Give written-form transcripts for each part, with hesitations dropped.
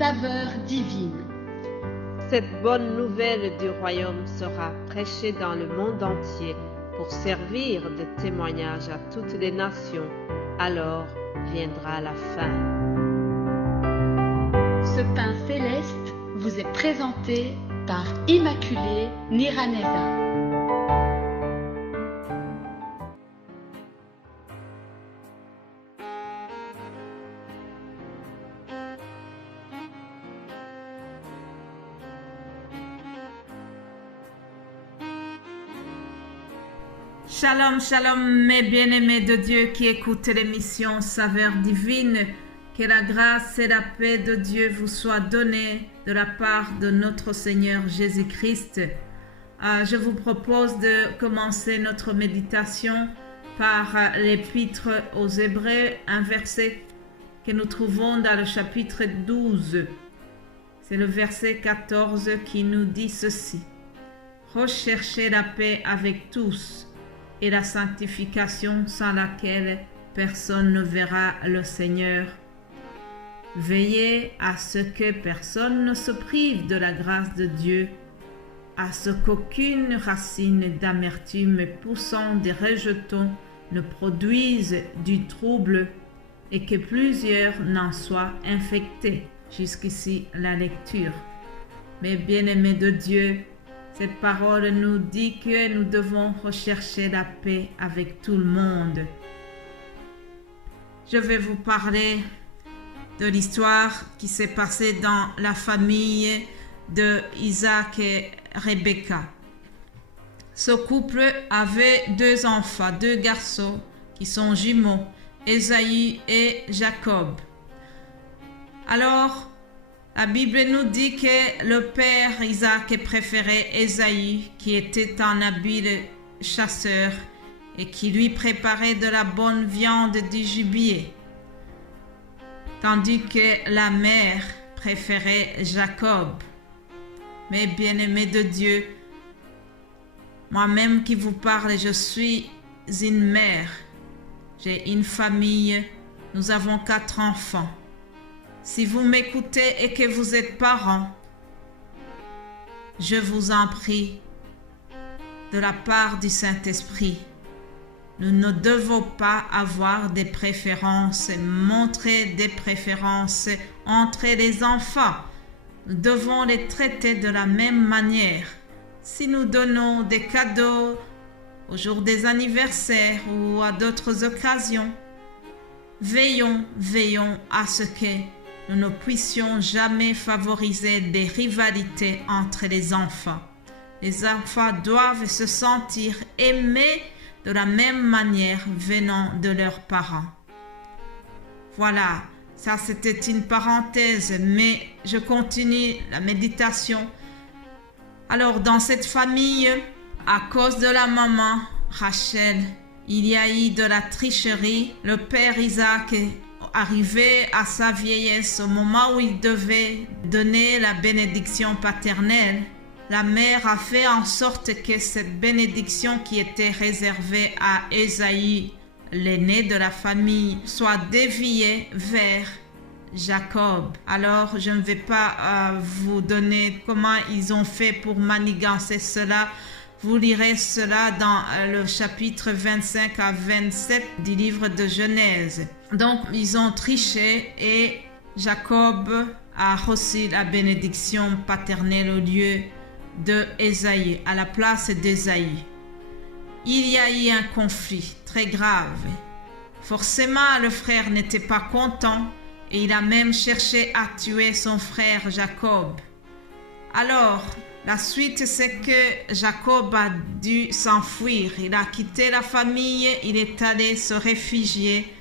saveur divine. Cette bonne nouvelle du royaume sera prêchée dans le monde entier pour servir de témoignage à toutes les nations. Alors viendra la fin. Ce pain céleste vous est présenté par Immaculée Niraneza. Shalom, shalom, mes bien-aimés de Dieu qui écoutent l'émission Saveur divine. Que la grâce et la paix de Dieu vous soient données de la part de notre Seigneur Jésus-Christ. Je vous propose de commencer notre méditation par l'épître aux Hébreux, un verset que nous trouvons dans le chapitre 12. C'est le verset 14 qui nous dit ceci. « Recherchez la paix avec tous et la sanctification sans laquelle personne ne verra le Seigneur. Veillez à ce que personne ne se prive de la grâce de Dieu, à ce qu'aucune racine d'amertume poussant des rejetons ne produise du trouble et que plusieurs n'en soient infectés. » Jusqu'ici la lecture. Mais bien-aimés de Dieu, cette parole nous dit que nous devons rechercher la paix avec tout le monde. Je vais vous parler de l'histoire qui s'est passée dans la famille de Isaac et Rebecca. Ce couple avait deux enfants, deux garçons qui sont jumeaux, Ésaü et Jacob. Alors, la Bible nous dit que le père Isaac préférait Ésaü, qui était un habile chasseur et qui lui préparait de la bonne viande du gibier, tandis que la mère préférait Jacob. Mais bien-aimés de Dieu, moi-même qui vous parle, je suis une mère. J'ai une famille, nous avons 4 enfants. Si vous m'écoutez et que vous êtes parents, je vous en prie, de la part du Saint-Esprit, nous ne devons pas avoir des préférences, montrer des préférences entre les enfants. Nous devons les traiter de la même manière. Si nous donnons des cadeaux au jour des anniversaires ou à d'autres occasions, veillons à ce que nous ne puissions jamais favoriser des rivalités entre les enfants. Les enfants doivent se sentir aimés de la même manière venant de leurs parents. Voilà, ça c'était une parenthèse, mais je continue la méditation. Alors dans cette famille, à cause de la maman Rachel, il y a eu de la tricherie. Le père Isaac arrivé à sa vieillesse, au moment où il devait donner la bénédiction paternelle, la mère a fait en sorte que cette bénédiction qui était réservée à Ésaü, l'aîné de la famille, soit déviée vers Jacob. Alors, je ne vais pas vous donner comment ils ont fait pour manigancer cela. Vous lirez cela dans le chapitre 25 à 27 du livre de Genèse. Donc, ils ont triché et Jacob a reçu la bénédiction paternelle au lieu de Ésaü, à la place d'Ésaü. Il y a eu un conflit très grave. Forcément, le frère n'était pas content et il a même cherché à tuer son frère Jacob. Alors, la suite, c'est que Jacob a dû s'enfuir. Il a quitté la famille, il est allé se réfugier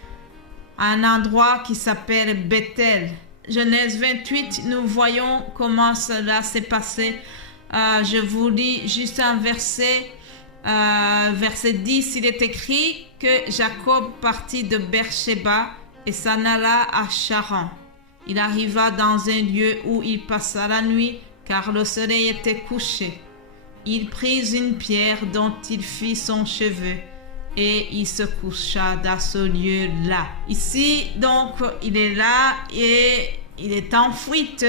à un endroit qui s'appelle Bethel. Genèse 28, nous voyons comment cela s'est passé. Je vous lis juste un verset. Verset 10, il est écrit que Jacob partit de Beersheba et s'en alla à Charan. Il arriva dans un lieu où il passa la nuit, car le soleil était couché. Il prit une pierre dont il fit son cheveu et il se coucha dans ce lieu-là. Ici, donc, il est là et il est en fuite,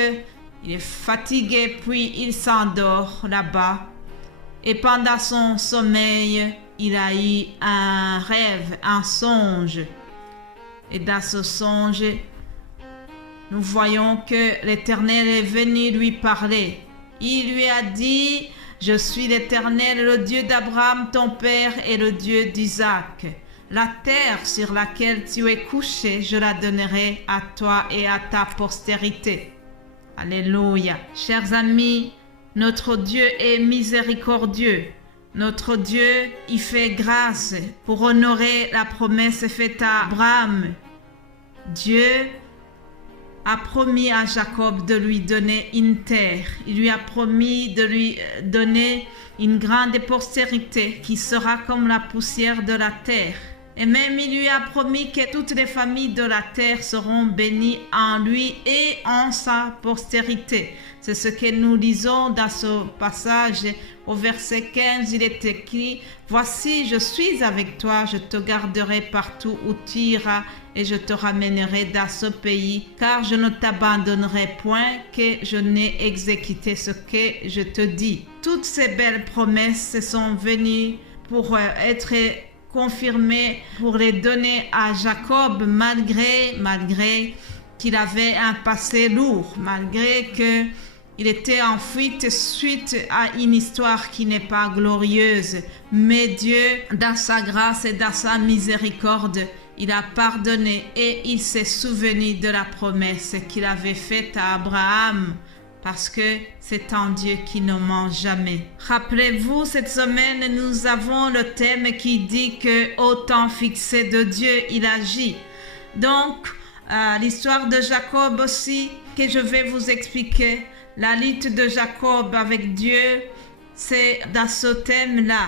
il est fatigué, puis il s'endort là-bas. Et pendant son sommeil, il a eu un rêve, un songe. Et dans ce songe, nous voyons que l'Éternel est venu lui parler. Il lui a dit, « Je suis l'Éternel, le Dieu d'Abraham, ton père, et le Dieu d'Isaac. La terre sur laquelle tu es couché, je la donnerai à toi et à ta postérité. » Alléluia. Chers amis, notre Dieu est miséricordieux. Notre Dieu, il fait grâce pour honorer la promesse faite à Abraham. Dieu a promis à Jacob de lui donner une terre. Il lui a promis de lui donner une grande postérité qui sera comme la poussière de la terre. Et même il lui a promis que toutes les familles de la terre seront bénies en lui et en sa postérité. C'est ce que nous lisons dans ce passage. Au verset 15, il est écrit, « Voici, je suis avec toi, je te garderai partout où tu iras et je te ramènerai dans ce pays, car je ne t'abandonnerai point que je n'ai exécuté ce que je te dis. » Toutes ces belles promesses sont venues pour être confirmées, pour les donner à Jacob, malgré qu'il avait un passé lourd, malgré que il était en fuite suite à une histoire qui n'est pas glorieuse. Mais Dieu, dans sa grâce et dans sa miséricorde, il a pardonné et il s'est souvenu de la promesse qu'il avait faite à Abraham. Parce que c'est un Dieu qui ne ment jamais. Rappelez-vous, cette semaine, nous avons le thème qui dit que au temps fixé de Dieu, il agit. Donc, l'histoire de Jacob aussi, que je vais vous expliquer. La lutte de Jacob avec Dieu, c'est dans ce thème-là.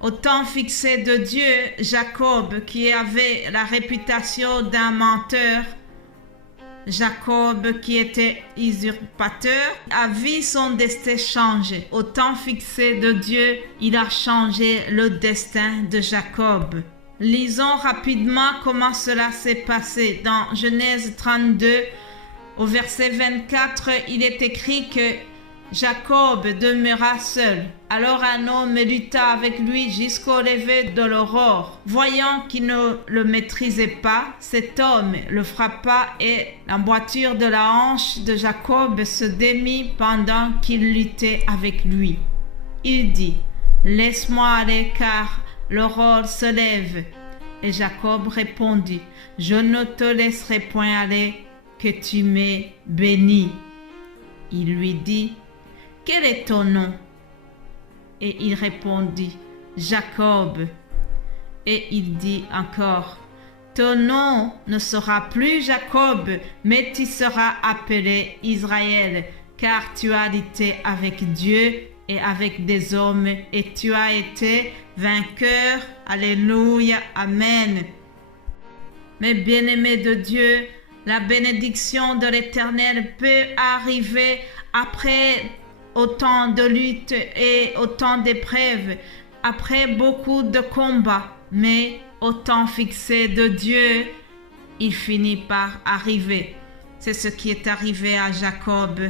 Au temps fixé de Dieu, Jacob, qui avait la réputation d'un menteur, Jacob, qui était usurpateur, a vu son destin changer. Au temps fixé de Dieu, il a changé le destin de Jacob. Lisons rapidement comment cela s'est passé. Dans Genèse 32, au verset 24, il est écrit que Jacob demeura seul. Alors un homme lutta avec lui jusqu'au lever de l'aurore. Voyant qu'il ne le maîtrisait pas, cet homme le frappa et l'emboîture de la hanche de Jacob se démit pendant qu'il luttait avec lui. Il dit, « Laisse-moi aller car l'aurore se lève. » Et Jacob répondit, « Je ne te laisserai point aller, que tu m'aies béni. » Il lui dit, « Quel est ton nom ?» Et il répondit, « Jacob. » Et il dit encore, « Ton nom ne sera plus Jacob, mais tu seras appelé Israël, car tu as lutté avec Dieu et avec des hommes, et tu as été vainqueur. » Alléluia, Amen. Mes bien-aimés de Dieu, la bénédiction de l'Éternel peut arriver après autant de luttes et autant d'épreuves, après beaucoup de combats, mais au temps fixé de Dieu, il finit par arriver. C'est ce qui est arrivé à Jacob.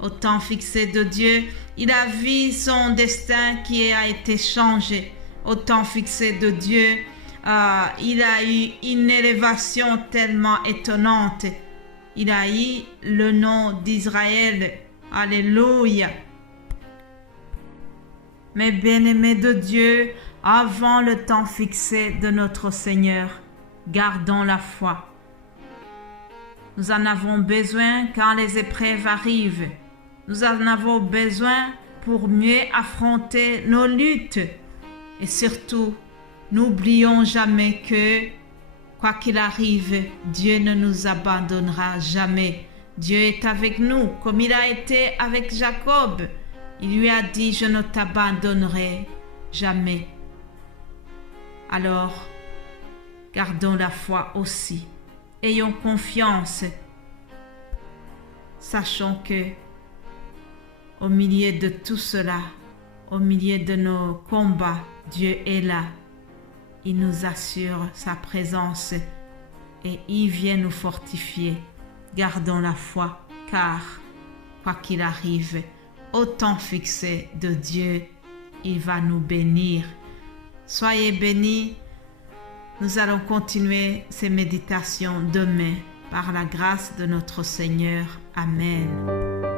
Au temps fixé de Dieu, il a vu son destin qui a été changé. Au temps fixé de Dieu, il a eu une élévation tellement étonnante. Il a eu le nom d'Israël. Alléluia. Mes bien-aimés de Dieu, avant le temps fixé de notre Seigneur, gardons la foi. Nous en avons besoin quand les épreuves arrivent. Nous en avons besoin pour mieux affronter nos luttes. Et surtout, n'oublions jamais que, quoi qu'il arrive, Dieu ne nous abandonnera jamais. Dieu est avec nous, comme il a été avec Jacob. Il lui a dit, je ne t'abandonnerai jamais. Alors, gardons la foi aussi. Ayons confiance. Sachons que, au milieu de tout cela, au milieu de nos combats, Dieu est là. Il nous assure sa présence et il vient nous fortifier. Gardons la foi. car, quoi qu'il arrive, au temps fixé de Dieu, il va nous bénir. Soyez bénis. Nous allons continuer ces méditations demain par la grâce de notre Seigneur. Amen.